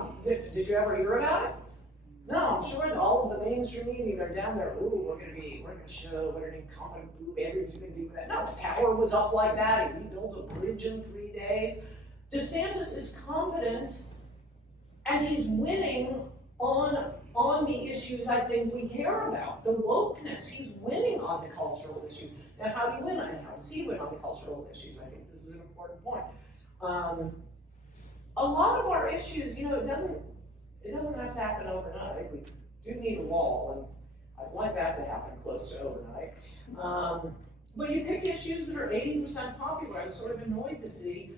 Trump. Did you ever hear about it? No, I'm sure that all of the mainstream media, they're down there, ooh, we're gonna show what an incompetent group, everybody's gonna be with that. No, power was up like that, he rebuilt a bridge in 3 days. DeSantis is competent, and he's winning on the issues I think we care about, the wokeness. He's winning on the cultural issues. Now, how do you win? And how does he win on the cultural issues? I think this is an important point. A lot of our issues, you know, it doesn't have to happen overnight. We do need a wall, and I'd like that to happen close to overnight. But you pick issues that are 80% popular. I'm sort of annoyed to see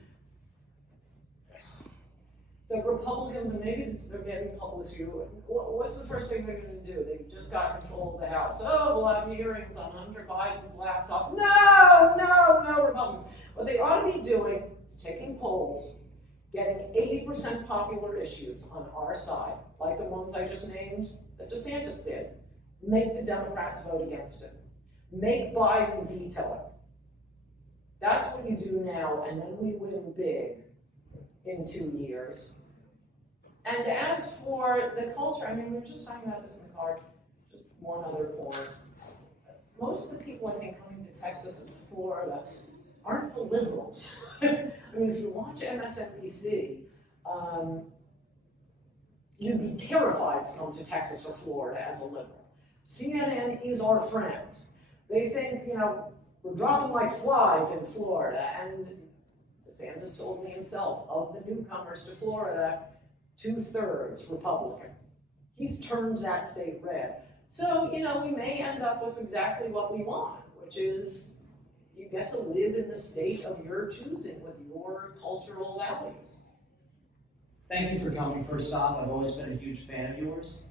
the Republicans, and maybe they're getting publicity. What's the first thing they're going to do? They just got control of the House. Oh, we'll have hearings on Hunter Biden's laptop. No, Republicans. What they ought to be doing is taking polls, getting 80% popular issues on our side, like the ones I just named that DeSantis did. Make the Democrats vote against it. Make Biden veto it. That's what you do now, and then we win big in 2 years. And as for the culture, I mean, we were just talking about this in the car, just one other point. Most of the people, I think, coming to Texas and Florida aren't the liberals. I mean, if you watch MSNBC, you'd be terrified to come to Texas or Florida as a liberal. CNN is our friend. They think, you know, we're dropping like flies in Florida, and DeSantis told me himself, of the newcomers to Florida, 2/3 Republican. He's turned that state red. So, you know, we may end up with exactly what we want, which is you get to live in the state of your choosing with your cultural values. Thank you for coming, first off. I've always been a huge fan of yours.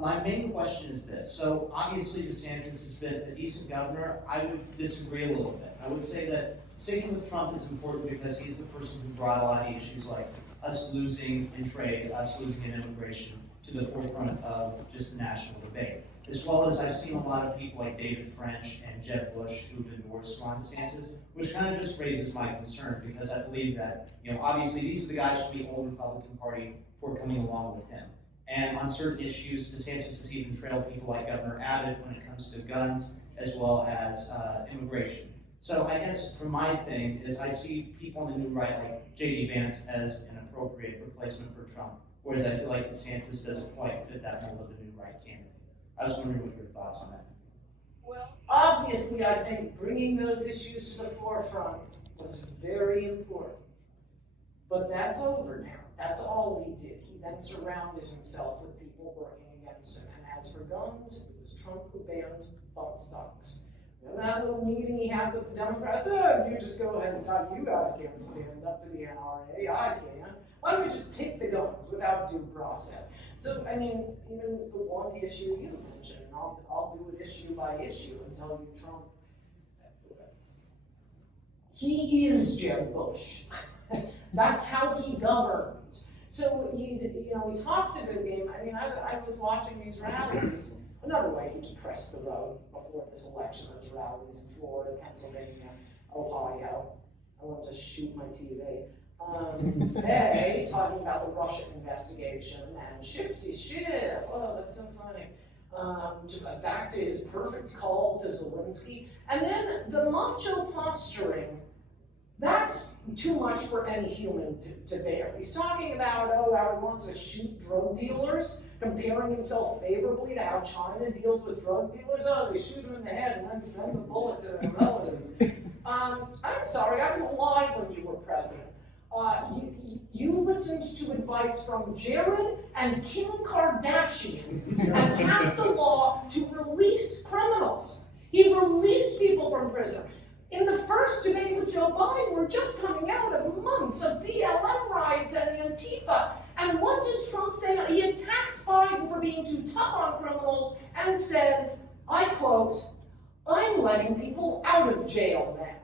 My main question is this. So obviously DeSantis has been a decent governor. I would disagree a little bit. I would say that sticking with Trump is important because he's the person who brought a lot of issues like us losing in trade, us losing in immigration to the forefront of just national debate. As well as I've seen a lot of people like David French and Jeb Bush who've endorsed Ron DeSantis, which kind of just raises my concern because I believe that, you know, obviously these are the guys from the old Republican Party who are coming along with him. And on certain issues, DeSantis has even trailed people like Governor Abbott when it comes to guns as well as immigration. So I guess for my thing is I see people on the new right like J.D. Vance as an appropriate replacement for Trump, whereas I feel like DeSantis doesn't quite fit that mold of the new right candidate. I was wondering what your thoughts on that. Well, obviously, I think bringing those issues to the forefront was very important. But that's over now. That's all he did. He then surrounded himself with people working against him. And as for guns, it was Trump who banned bump stocks. Remember that little meeting he had with the Democrats? Oh, you just go ahead and talk. You guys can't stand up to the NRA. I can. Why don't we just take the guns without due process? So, I mean, even the one issue you mentioned, I'll do it issue by issue and tell you Trump, he is Jeb Bush. That's how he governed. So, you know, he talks a good game. I mean, I was watching these rallies. Another way he depressed the vote before this election, those rallies in Florida, Pennsylvania, Ohio. I want to shoot my TV. They talking about the Russia investigation and Shifty Schiff. Oh, that's so funny. Just back to his perfect call to Zelensky. And then the macho posturing, that's too much for any human to bear. He's talking about, how he wants to shoot drug dealers, comparing himself favorably to how China deals with drug dealers. Oh, they shoot them in the head and then send the bullet to their relatives. I'm sorry, I was alive when you were president. You listened to advice from Jared and Kim Kardashian and passed a law to release criminals. He released people from prison. In the first debate with Joe Biden, we're just coming out of months of BLM riots and Antifa. And what does Trump say? He attacks Biden for being too tough on criminals and says, I quote, I'm letting people out of jail now.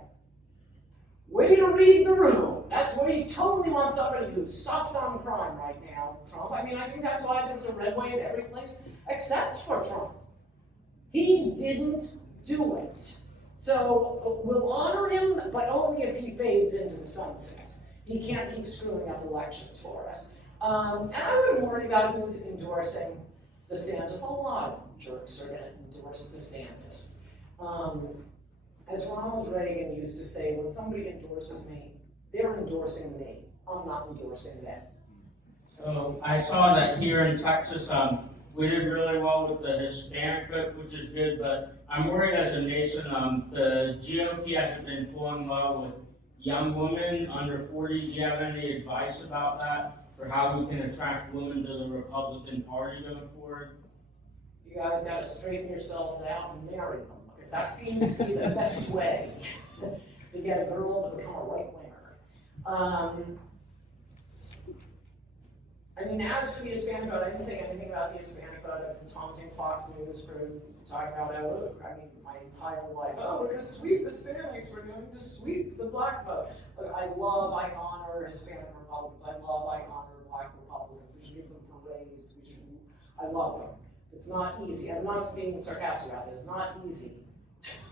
Way to read the room. That's what he totally wants somebody who's soft on crime right now, Trump. I mean, I think that's why there's a red wave every place except for Trump. He didn't do it. So we'll honor him, but only if he fades into the sunset. He can't keep screwing up elections for us. And I wouldn't worry about who's endorsing DeSantis. A lot of jerks are going to endorse DeSantis. As Ronald Reagan used to say, when somebody endorses me, they're endorsing me. I'm not endorsing them. So I saw that here in Texas, we did really well with the Hispanic vote, which is good, but I'm worried as a nation, the GOP hasn't been flowing well with young women under 40. Do you have any advice about that, for how we can attract women to the Republican Party going forward? You guys got to straighten yourselves out and marry them, because that seems to be the best way to get a girl to become a right-winger. I mean, as for the Hispanic vote, I didn't say anything about the Hispanic vote. I've been taunting Fox News for talking about my entire life. Oh, we're going to sweep Hispanics. We're going to sweep the black vote. Look, I honor Hispanic Republicans. I honor black Republicans. We should give them parades. I love them. It's not easy. I'm not being sarcastic about this. It's not easy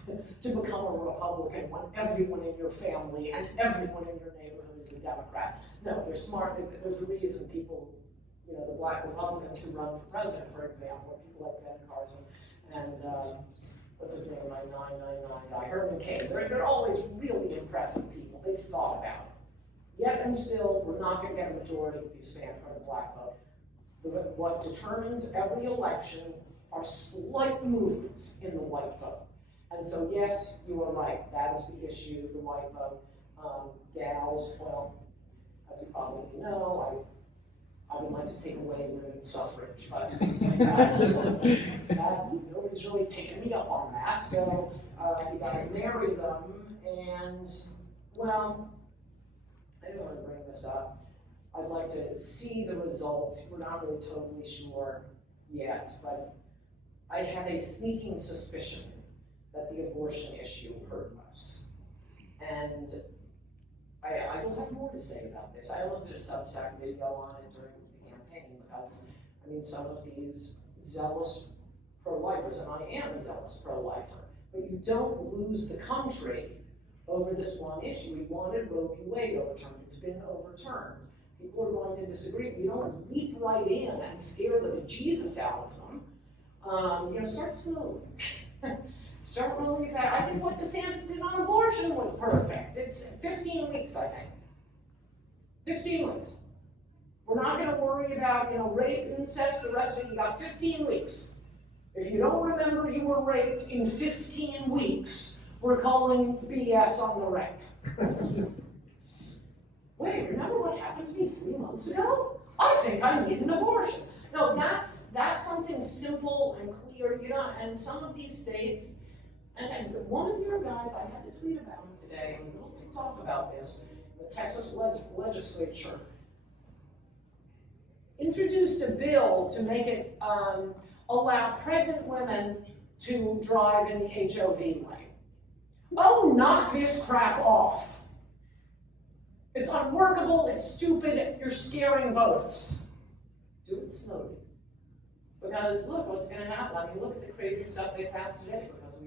to become a Republican when everyone in your family and everyone in your neighborhood is a Democrat. No, they're smart. There's a reason people, the black Republicans who run for president, for example, people like Ben Carson and what's his name, my 999 guy, Herman Cain. They're always really impressive people. They've thought about it. Yet and still, we're not going to get a majority of the Hispanic or the black vote. What determines every election are slight movements in the white vote. And so, yes, you are right. That is the issue, the white vote. Gals, well, as you probably know, I would like to take away women's suffrage, but nobody's really taken me up on that. So you got to marry them, and well, I don't want to bring this up. I'd like to see the results. We're not really totally sure yet, but I have a sneaking suspicion that the abortion issue hurt us. And I will have more to say about this. I almost did a Substack video on it during the campaign because, some of these zealous pro-lifers, and I am a zealous pro-lifer, but you don't lose the country over this one issue. We wanted Roe v. Wade overturned. It's been overturned. People are going to disagree. You don't leap right in and scare the bejesus out of them. Start slowly. Start rolling it back. I think what DeSantis did on abortion was perfect. It's 15 weeks, I think. 15 weeks. We're not going to worry about, rape, incest, the rest of it. You got 15 weeks. If you don't remember you were raped in 15 weeks, we're calling BS on the rape. Wait, remember what happened to me 3 months ago? I think I need an abortion. No, that's something simple and clear, and some of these states, and one of your guys, I had to tweet about him today, and a little ticked off about this, the Texas legislature introduced a bill to make it allow pregnant women to drive in the HOV lane. Oh, knock this crap off. It's unworkable, it's stupid, you're scaring voters. Do it slowly. Because look what's going to happen. Look at the crazy stuff they passed today. Because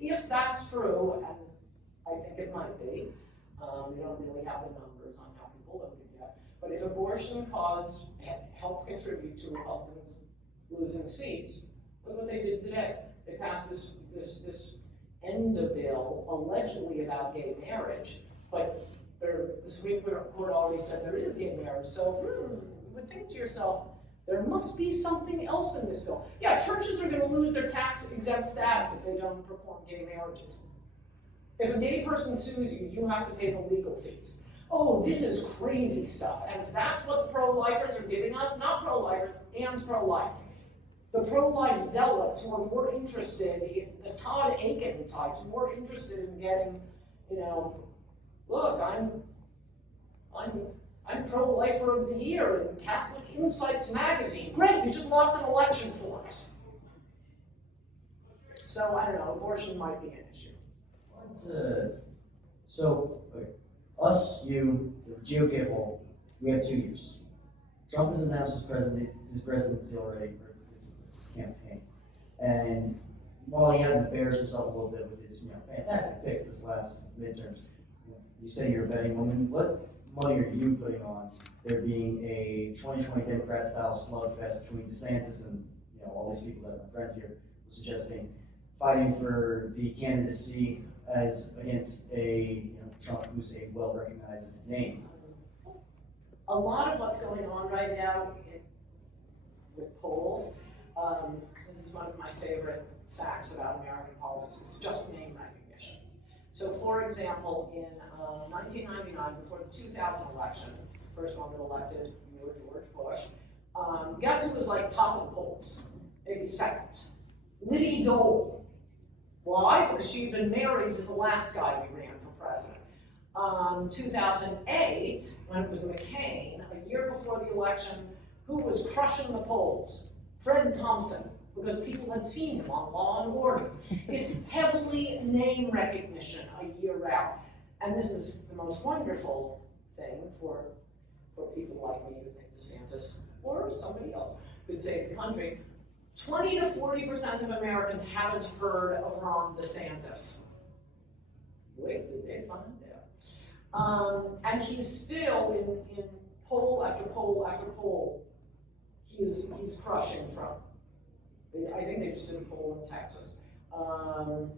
if that's true, and I think it might be, we don't really have the numbers on how people voted yet. But if abortion helped contribute to Republicans losing seats, look what they did today. They passed this ENDA bill allegedly about gay marriage, but the Supreme Court already said there is gay marriage. So you would think to yourself, there must be something else in this bill. Yeah, churches are going to lose their tax-exempt status if they don't perform gay marriages. If a gay person sues you, you have to pay the legal fees. Oh, this is crazy stuff. And if that's what the pro-lifers are giving us, not pro-lifers, and pro-life. The pro-life zealots who are more interested, the Todd Aiken types, more interested in getting, look, I'm pro-lifer of the year in Catholic Insights magazine. Great, you just lost an election for us. So I don't know, abortion might be an issue. Us, you, the GOP at all, we have 2 years. Trump has announced his presidency already for his campaign. And while he has embarrassed himself a little bit with his fantastic picks this last midterms, you say you're a betting woman. money are you putting on there being a 2020 Democrat-style slugfest between DeSantis and all these people that my friend here was suggesting, fighting for the candidacy as against a Trump who's a well-recognized name? A lot of what's going on right now with polls, this is one of my favorite facts about American politics, is just name recognition. So for example, in 1999, before the 2000 election, first one that elected George Bush, guess who was like top of the polls? Maybe second. Liddy Dole. Why? Because she'd been married to the last guy we ran for president. 2008, when it was McCain, a year before the election, who was crushing the polls? Fred Thompson, because people had seen him on Law and Order. It's heavily name recognition a year out. And this is the most wonderful thing for people like me who think DeSantis or somebody else could save the country. 20 to 40% of Americans haven't heard of Ron DeSantis. Wait, did they find out? And he's still in poll after poll after poll. He's crushing Trump. I think they just did a poll in Texas among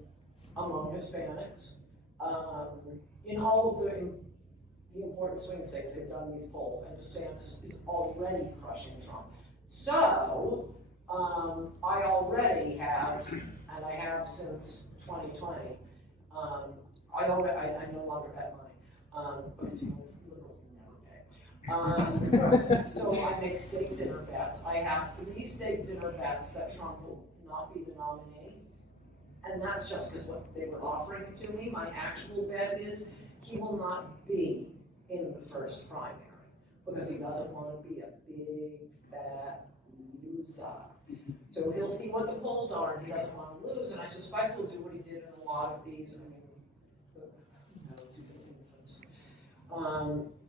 Hispanics. In all of the important swing states, they've done these polls, and DeSantis is already crushing Trump. So I already have, and I have since 2020. I no longer bet money. Liberals never bet. So I make state dinner bets. I have 3 state dinner bets that Trump will not be the nominee. And that's just because what they were offering it to me. My actual bet is he will not be in the first primary because he doesn't want to be a big, fat loser. So he'll see what the polls are and he doesn't want to lose. And I suspect he'll do what he did in a lot of these. I mean, who knows, he's an infant.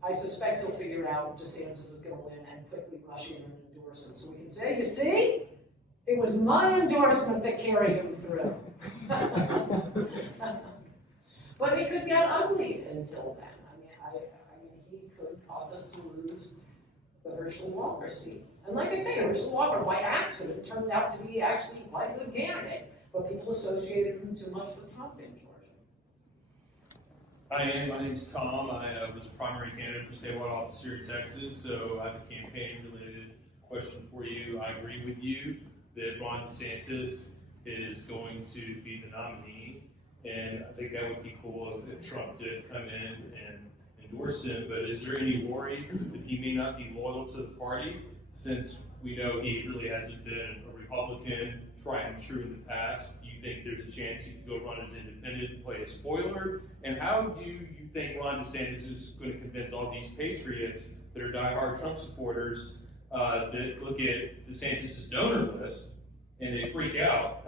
I suspect he'll figure out DeSantis is going to win and quickly rush in and endorse him. So we can say, you see, it was my endorsement that carried him through. But it could get ugly until then. I mean, he could cause us to lose the Herschel Walker seat. And like I say, Herschel Walker, by accident, turned out to be actually quite a good candidate, but people associated him too much with Trump in Georgia. Hi, my name's Tom. I was a primary candidate for statewide office here in Texas, so I have a campaign-related question for you. I agree with you that Ron DeSantis is going to be the nominee, and I think that would be cool if Trump did come in and endorse him, but is there any worry that he may not be loyal to the party, since we know he really hasn't been a Republican, tried and true in the past? Do you think there's a chance he could go run as independent and play a spoiler? And how do you think Ron DeSantis is going to convince all these patriots that are diehard Trump supporters that look at DeSantis' donor list and they freak out?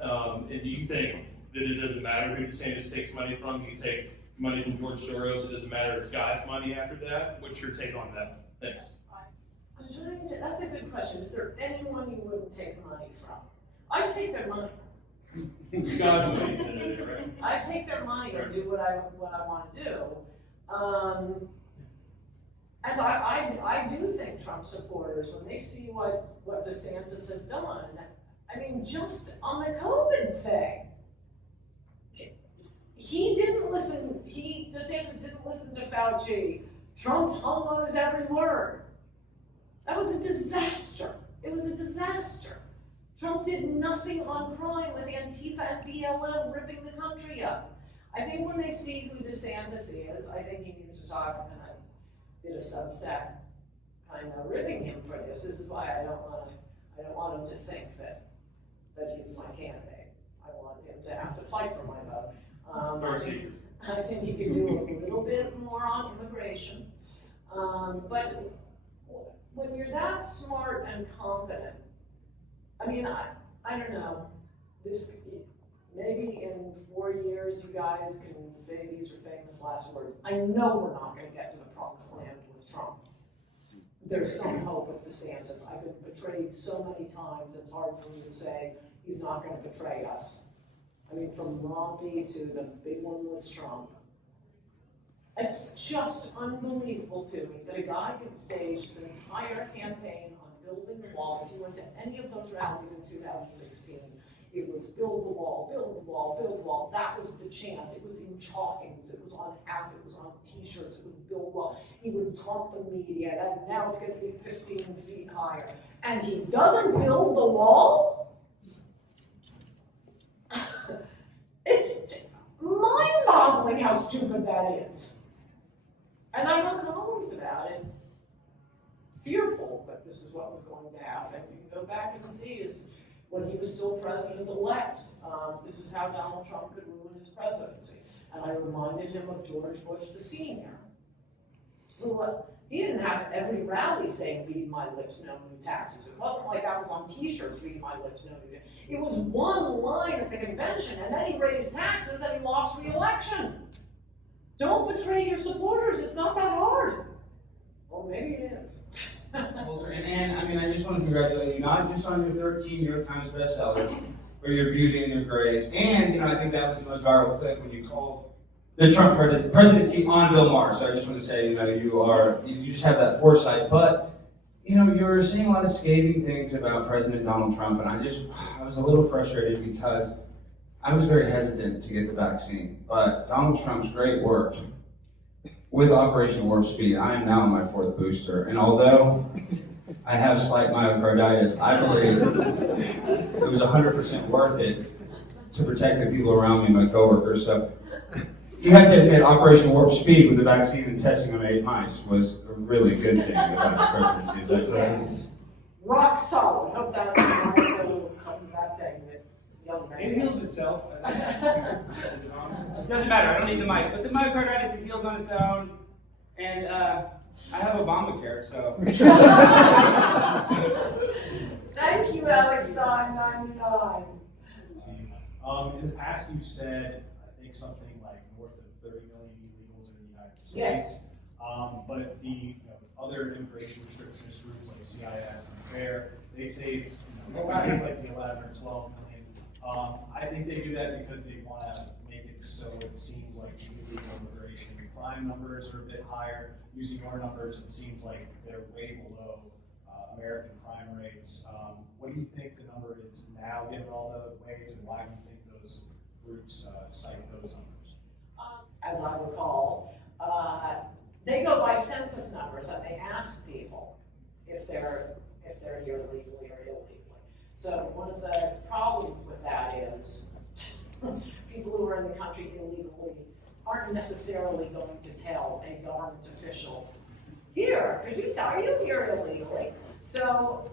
And do you think that it doesn't matter who DeSantis takes money from? You take money from George Soros, it doesn't matter, it's God's money after that? What's your take on that? Thanks. That's a good question. Is there anyone you wouldn't take money from? I'd take their money. It's God's money, right? I'd take their money and do what I want to do. And I do think Trump supporters, when they see what DeSantis has done, I mean, just on the COVID thing, DeSantis didn't listen to Fauci. Trump hung on his every word. That was a disaster. It was a disaster. Trump did nothing on crime with Antifa and BLM ripping the country up. I think when they see who DeSantis is, I think he needs to talk, and I did a Substack kind of ripping him for this. This is why I don't want him to think that he's my candidate. I want him to have to fight for my vote. I think he could do a little bit more on immigration. But when you're that smart and competent, I mean, I don't know, maybe in 4 years you guys can say these are famous last words. I know we're not going to get to the promised land with Trump. There's some hope with DeSantis. I've been betrayed so many times, it's hard for me to say he's not going to betray us. I mean, from Romney to the big one with Trump. It's just unbelievable to me that a guy could stage his entire campaign on building the wall. If you went to any of those rallies in 2016, it was build the wall, build the wall, build the wall. That was the chant. It was in chalkings, it was on hats, it was on t-shirts, it was build the wall. He would taunt the media that now it's going to be 15 feet higher. And he doesn't build the wall? It's mind-boggling how stupid that is. And I wrote columns about it, fearful that this is what was going to happen. You can go back and see is when he was still president-elect. This is how Donald Trump could ruin his presidency. And I reminded him of George Bush the senior, who he didn't have every rally saying, read my lips, no new taxes. It wasn't like I was on t-shirts, read my lips, no new taxes. It was one line at the convention, and then he raised taxes and he lost re-election. Don't betray your supporters, it's not that hard. Well, maybe it is. Coulter, and Ann, I mean, I just want to congratulate you, not just on your 13 New York Times bestsellers, but your beauty and your grace. And, you know, I think that was the most viral clip when you called the Trump presidency on Bill Maher. So I just want to say, you know, you just have that foresight. But, you know, you're saying a lot of scathing things about President Donald Trump, and I was a little frustrated because I was very hesitant to get the vaccine. But Donald Trump's great work with Operation Warp Speed, I am now on my 4th booster, and although I have slight myocarditis, I believe it was 100% worth it to protect the people around me, my coworkers. So you have to admit, Operation Warp Speed with the vaccine and testing on 8 mice was a really good thing about his presidency. Is that correct? Yes. Rock solid. Hope that that thing that young man. It heals itself. Doesn't matter, I don't need the mic. But the myocarditis, it heals on its own. And I have Obamacare, so. Thank you, Alex Stein, 99. In the past, you've said, I think something like north of 30 million illegals in the United States. Yes. But the other immigration restrictionist groups like CIS and FAIR, they say it's like the 11 or 12 million. I think they do that because they want to make it so it seems like illegal immigration crime numbers are a bit higher. Using your numbers, it seems like they're way below American crime rates. What do you think the number is now, given all the ways, and why do you think those groups cite those numbers? As I recall, they go by census numbers, and they ask people if they're here legally or illegally. So one of the problems with that is people who are in the country illegally aren't necessarily going to tell a government official, here, could you tell, are you here illegally? So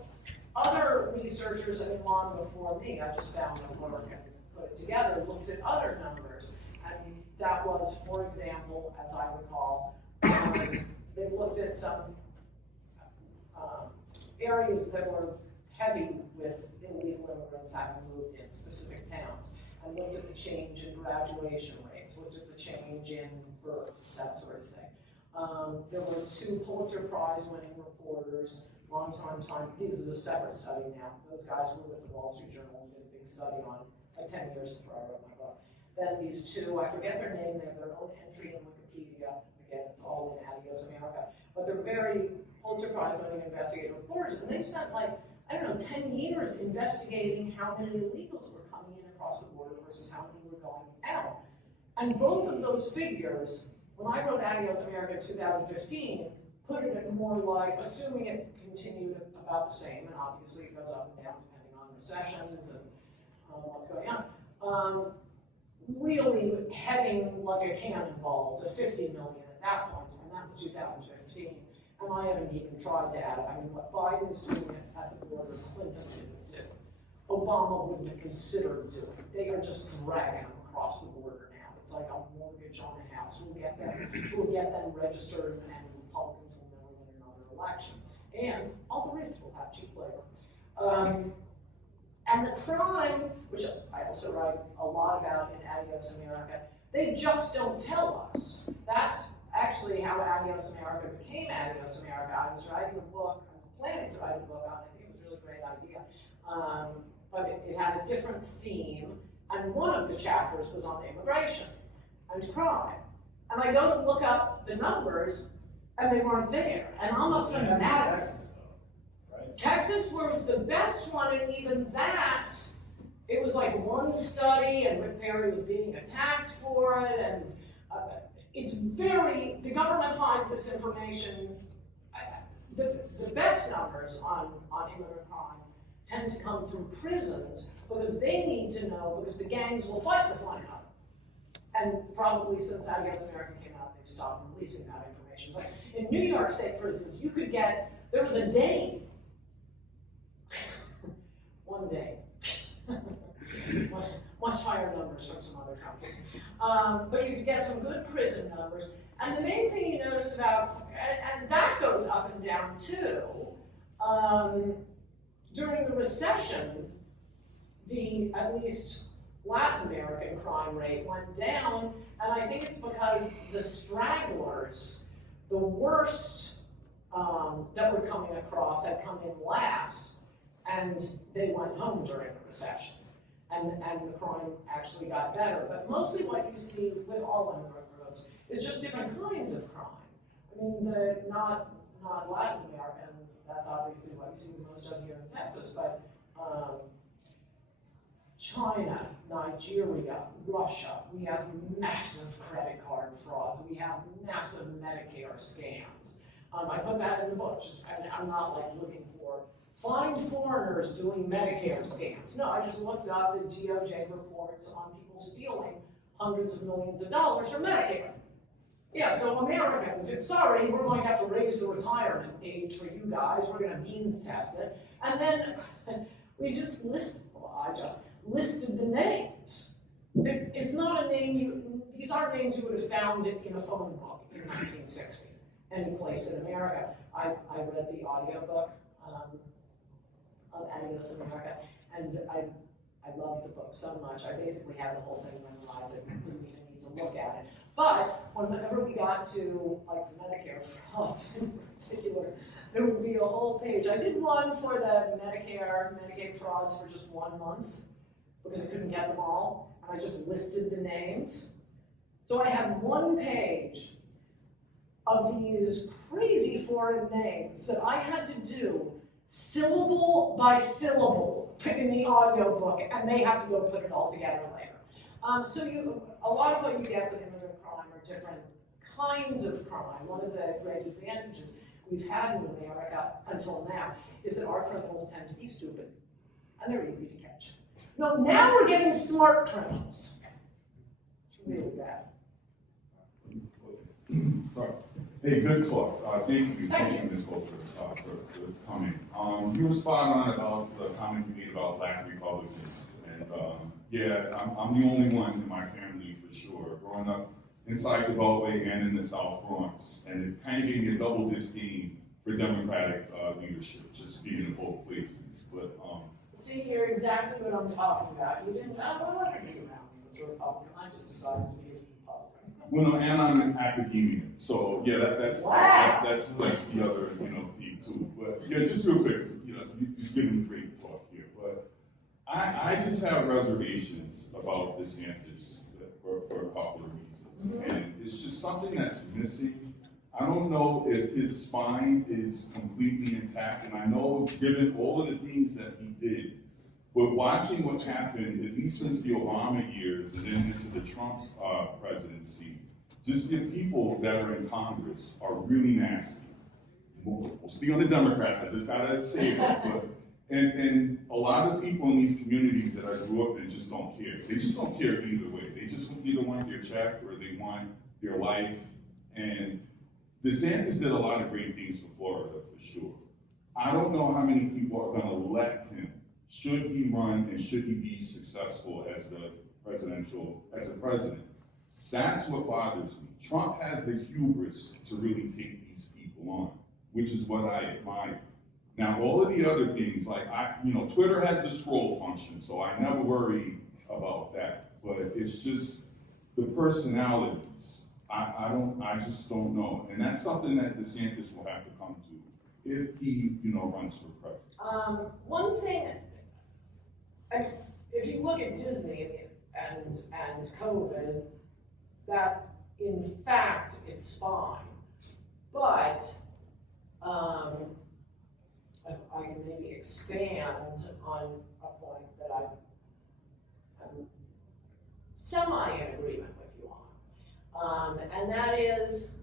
other researchers that have gone before me, I just found their work and put it together, looked at other numbers. And that was, for example, as I recall, they looked at some areas that were heavy with illegal immigrants having moved in specific towns, and looked at the change in graduation rates, looked at the change in births, that sort of thing. There were 2 Pulitzer Prize winning reporters, long-time, this is a separate study now. Those guys were with the Wall Street Journal and did a big study on it, like 10 years before I wrote my book. Then these 2, I forget their name, they have their own entry in Wikipedia. Again, it's all in Adios America. But they're very Pulitzer Prize winning investigative reporters, and they spent like, I don't know, 10 years investigating how many illegals were coming in across the border versus how many were going out. And both of those figures, when I wrote Adios America in 2015, put it at more like, assuming it continued about the same, and obviously it goes up and down depending on recessions and what's going on, really heading like a cannonball to 50 million at that point, and that was 2015. And I haven't even tried to add it. I mean, what Biden is doing at the border, Clinton didn't do. Obama wouldn't have considered doing. They are just dragging them across the border now. It's like a mortgage on a house. We'll get them registered, and Republicans will never win another election. And all the rich will have cheap labor. And the crime, which I also write a lot about in Adios America, they just don't tell us. That's actually how Adios America became Adios America. I was writing a book, I was planning to write a book on it. I think it was a really great idea. But it had a different theme, and one of the chapters was on immigration and crime. And I go to look up the numbers, and they weren't there. And I'm a fanatic. Texas, though, right? Texas was the best one, and even that, it was like one study, and Rick Perry was being attacked for it, and the government hides this information. The best numbers on immigrant crime tend to come through prisons, because they need to know, because the gangs will fight with one another. And probably since I guess America came out, they've stopped releasing that information. But in New York State prisons, there was a day, one day, much higher numbers from some other countries. But you could get some good prison numbers. And the main thing you notice about, and that goes up and down too, during the recession, at least Latin American crime rate went down, and I think it's because the stragglers, the worst that were coming across, had come in last, and they went home during the recession, and the crime actually got better. But mostly what you see with all immigrant groups is just different kinds of crime. I mean, not Latin American, that's obviously what you see the most of here in Texas, but China, Nigeria, Russia, we have massive credit card frauds. We have massive Medicare scams. I put that in the book. I'm not like looking for find foreigners doing Medicare scams. No, I just looked up the DOJ reports on people stealing hundreds of millions of dollars from Medicare. Yeah, so Americans, sorry, we're going to have to raise the retirement age for you guys. We're going to means test it. And then we just listed the names. It's not a name these aren't names you would have found in a phone book in 1960, any place in America. I read the audiobook of Adios America, and I loved the book so much. I basically had the whole thing memorized. I didn't even need to look at it. But whenever we got to like the Medicare frauds in particular, there would be a whole page. I did one for the Medicaid frauds for just 1 month, because I couldn't get them all, and I just listed the names. So I had 1 page of these crazy foreign names that I had to do syllable by syllable in the audiobook, and they have to go put it all together later. So a lot of what you get with immigrant crime are different kinds of crime. One of the great advantages we've had in America until now is that our criminals tend to be stupid, and they're easy to catch. No, now we're getting smart criminals. It's really bad. Sorry. Hey, good talk. Thank you, Ms. Coulter, for coming. You were spot on about the comment you made about Black Republicans. And yeah, I'm the only one in my family for sure, growing up inside the Beltway and in the South Bronx. And it kind of gave me a double disdain for Democratic leadership, just being in both places. But see, you're exactly what I'm talking about. You didn't, well, I didn't think about me as a Republican. I just decided to be a Republican. well, no, and I'm in academia, so yeah, that's the other thing too. But yeah, just real quick, you're giving great talk here, but I just have reservations about DeSantis for a couple of reasons, and it's just something that's missing. I don't know if his spine is completely intact, and I know given all of the things that he did, but watching what's happened, at least since the Obama years and then into the Trump presidency, just the people that are in Congress are really nasty. We'll speak on the Democrats, I just gotta say that, but and a lot of people in these communities that I grew up in just don't care. They just don't care either way. They just either want their check or they want their life. And DeSantis did a lot of great things for Florida, for sure. I don't know how many people are going to elect him. Should he run and should he be successful as a president? That's what bothers me. Trump has the hubris to really take these people on, which is what I admire. Now, all of the other things, like Twitter has the scroll function, so I never worry about that. But it's just the personalities. I just don't know. And that's something that DeSantis will have to come to if he, runs for president. One thing, if you look at Disney and COVID, that in fact, it's fine. But if I can maybe expand on a point that I'm semi in agreement with you on. And that is,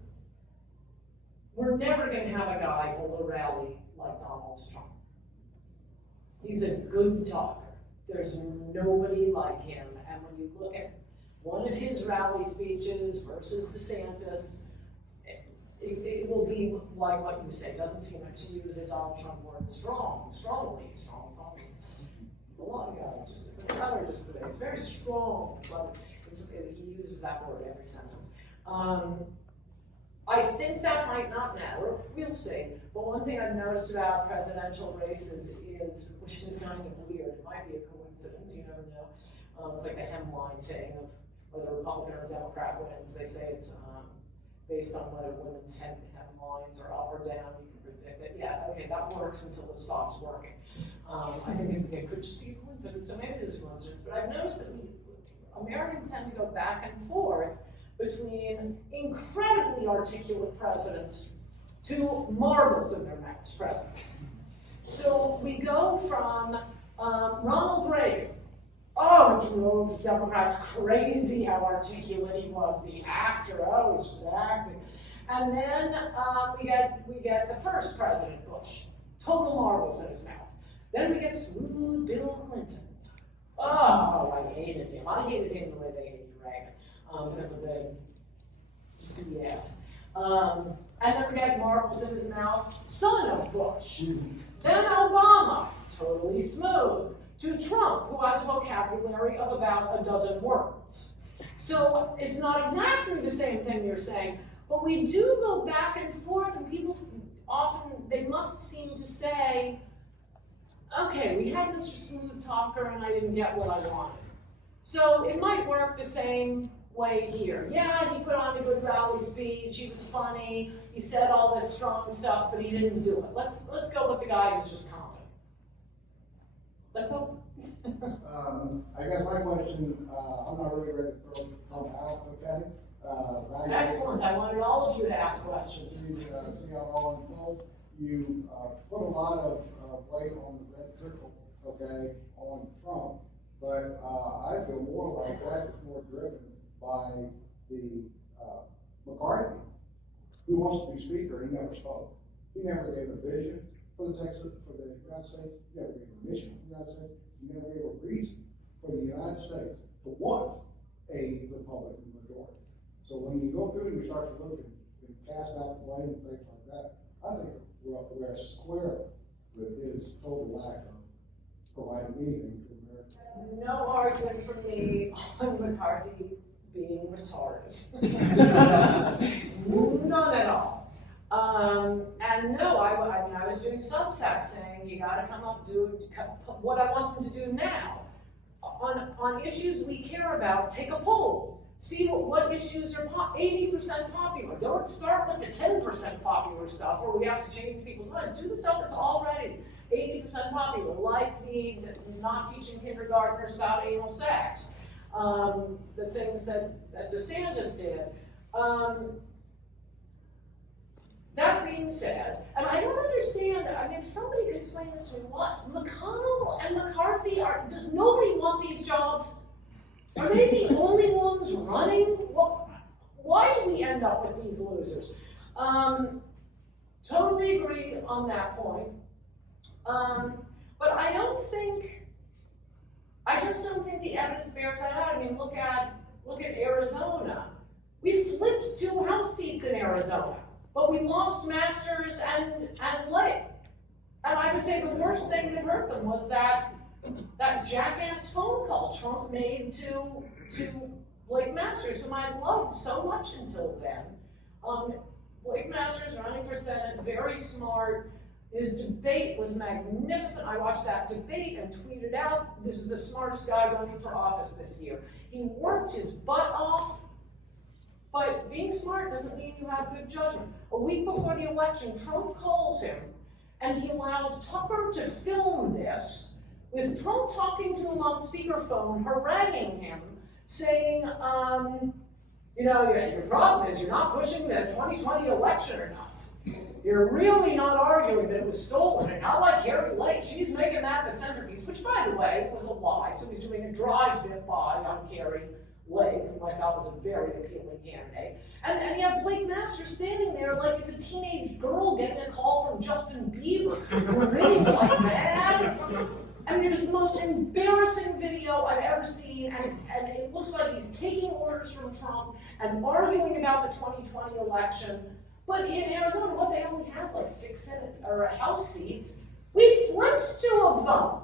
we're never going to have a guy hold a rally like Donald Trump. He's a good talker. There's nobody like him. And when you look at one of his rally speeches versus DeSantis, it will be like what you say. It doesn't seem like to use a Donald Trump word strongly. A lot of guys just another disability. It's very strong, but he uses that word every sentence. I think that might not matter. We'll see. But one thing I've noticed about presidential races is, which is kind of weird, it might be a coincidence, you never know. It's like the hemline thing of whether a Republican or a Democrat wins. They say it's based on whether women's hemlines are up or down. You can predict it. Yeah, okay, that works until it stops working. I think it could just be a coincidence, so maybe there's a coincidence. But I've noticed that Americans tend to go back and forth between incredibly articulate presidents to marbles of their next president. So we go from Ronald Reagan. Oh, it drove Democrats crazy how articulate he was, the actor. Oh, he's just acting. And then we get the first President Bush, total marbles in his mouth. Then we get smooth Bill Clinton. Oh, I hated him. I hated him the way they hated Reagan because of the BS. And then we get marbles in his mouth, son of Bush. Then Obama, totally smooth, to Trump, who has a vocabulary of about a dozen words. So it's not exactly the same thing you're saying, but we do go back and forth, and people often, they must seem to say, okay, we had Mr. Smooth Talker and I didn't get what I wanted. So it might work the same way here. Yeah, he put on a good rally speech, he was funny, he said all this strong stuff, but he didn't do it. Let's go with the guy who's just confident. Let's hope. I guess my question, I'm not really ready to throw Trump out, okay? Excellent, I wanted all of you to ask questions. See how it all unfolds. You put a lot of weight on the red circle, okay, on Trump, but I feel more like that is more driven by the McCarthy, who wants to be speaker. He never spoke. He never gave a vision for the United States. He never gave a mission for the United States. He never gave a reason for the United States to want a Republican majority. So when you go through and you start to look and cast out the blame and things like that, I think we're square with his total lack of providing anything to America. No argument from me on McCarthy being retarded. None at all. And no, I mean, I was doing Substack saying you got to come up do what I want them to do now. On issues we care about, take a poll. See what issues are 80% popular. Don't start with the 10% popular stuff where we have to change people's minds. Do the stuff that's already 80% popular, like the not teaching kindergartners about anal sex, the things that DeSantis did. That being said, and I don't understand, I mean, if somebody could explain this to me, what McConnell and McCarthy does nobody want these jobs? Are they the only ones running? Why do we end up with these losers? Totally agree on that point. But I just don't think the evidence bears that out. I mean, look at Arizona. We flipped 2 House seats in Arizona, but we lost Masters and Lake. And I would say the worst thing that hurt them was that jackass phone call Trump made to Blake Masters, whom I loved so much until then. Blake Masters running for Senate, very smart. His debate was magnificent. I watched that debate and tweeted out, this is the smartest guy running for office this year. He worked his butt off, but being smart doesn't mean you have good judgment. A week before the election, Trump calls him, and he allows Tucker to film this, with Trump talking to him on speakerphone, haranguing him, saying, You know, your problem is you're not pushing the 2020 election enough. You're really not arguing that it was stolen, and not like Carrie Lake. She's making that the centerpiece, which, by the way, was a lie. So he's doing a drive-by on Carrie Lake, who I thought was a very appealing candidate. And you have Blake Masters standing there like he's a teenage girl getting a call from Justin Bieber. Really, like, man? I mean, it was the most embarrassing video I've ever seen, and it looks like he's taking orders from Trump and arguing about the 2020 election. But in Arizona, what, they only had like 6 Senate or House seats. We flipped 2 of them.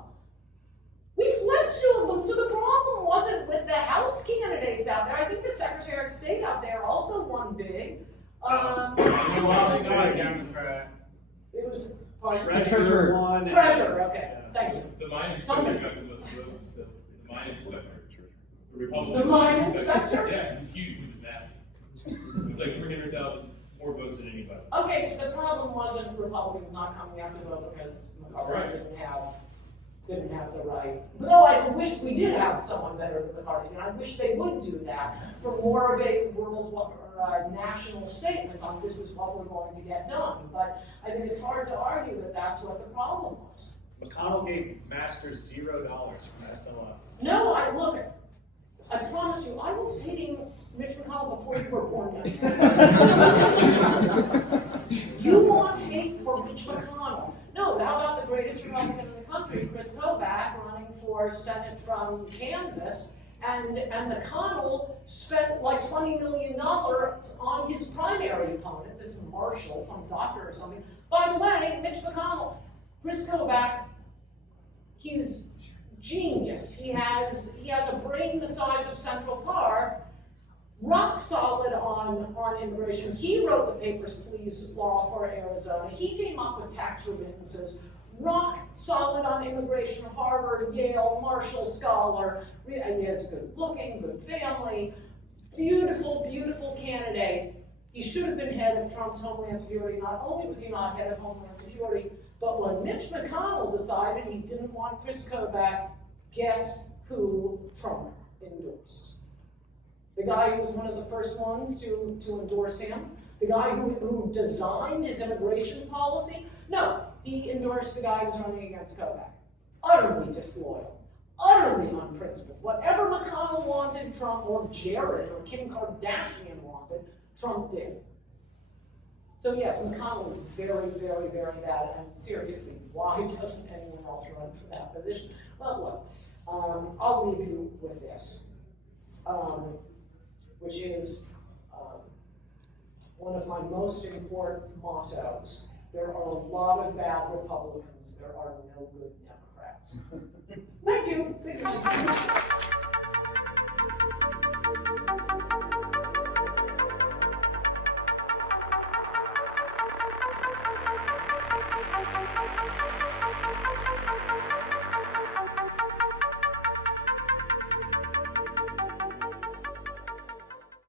So the problem wasn't with the House candidates out there. I think the Secretary of State out there also won big. Democrat. It was Treasurer won. Treasurer, okay, thank you. The mine inspector got the most votes, the mine inspector. The Republican. The mine inspector? Yeah, he's huge, he was massive. It was like 300,000 more votes than anybody. Okay, so the problem wasn't Republicans not coming out to vote because McCarthy didn't have the right. Though I wish we did have someone better than McCarthy, and I wish they would do that for more of a world national statement on this is what we're going to get done. But I think it's hard to argue that that's what the problem was. McConnell gave Masters $0 from SLF. No, I promise you, I was hating Mitch McConnell before you were born yet. You want hate for Mitch McConnell. No, how about the greatest Republican in the country, Chris Kobach, running for Senate from Kansas, and McConnell spent like $20 million on his primary opponent, this Marshall, some doctor or something. By the way, Mitch McConnell, Chris Kobach, he's genius. He has a brain the size of Central Park, rock solid on immigration. He wrote the Papers, Please law for Arizona. He came up with tax remittances. Rock solid on immigration, Harvard, Yale, Marshall scholar. And he has good looking, good family, beautiful, beautiful candidate. He should have been head of Trump's Homeland Security. Not only was he not head of Homeland Security, but when Mitch McConnell decided he didn't want Chris Kobach, guess who Trump endorsed? The guy who was one of the first ones to endorse him? The guy who designed his immigration policy? No, he endorsed the guy who was running against Kobach. Utterly disloyal, utterly unprincipled. Whatever McConnell wanted Trump, or Jared, or Kim Kardashian wanted, Trump did. So yes, McConnell is very, very, very bad, and seriously, why doesn't anyone else run for that position? Well, look, I'll leave you with this, which is one of my most important mottos. There are a lot of bad Republicans, there are no good Democrats. Thank you.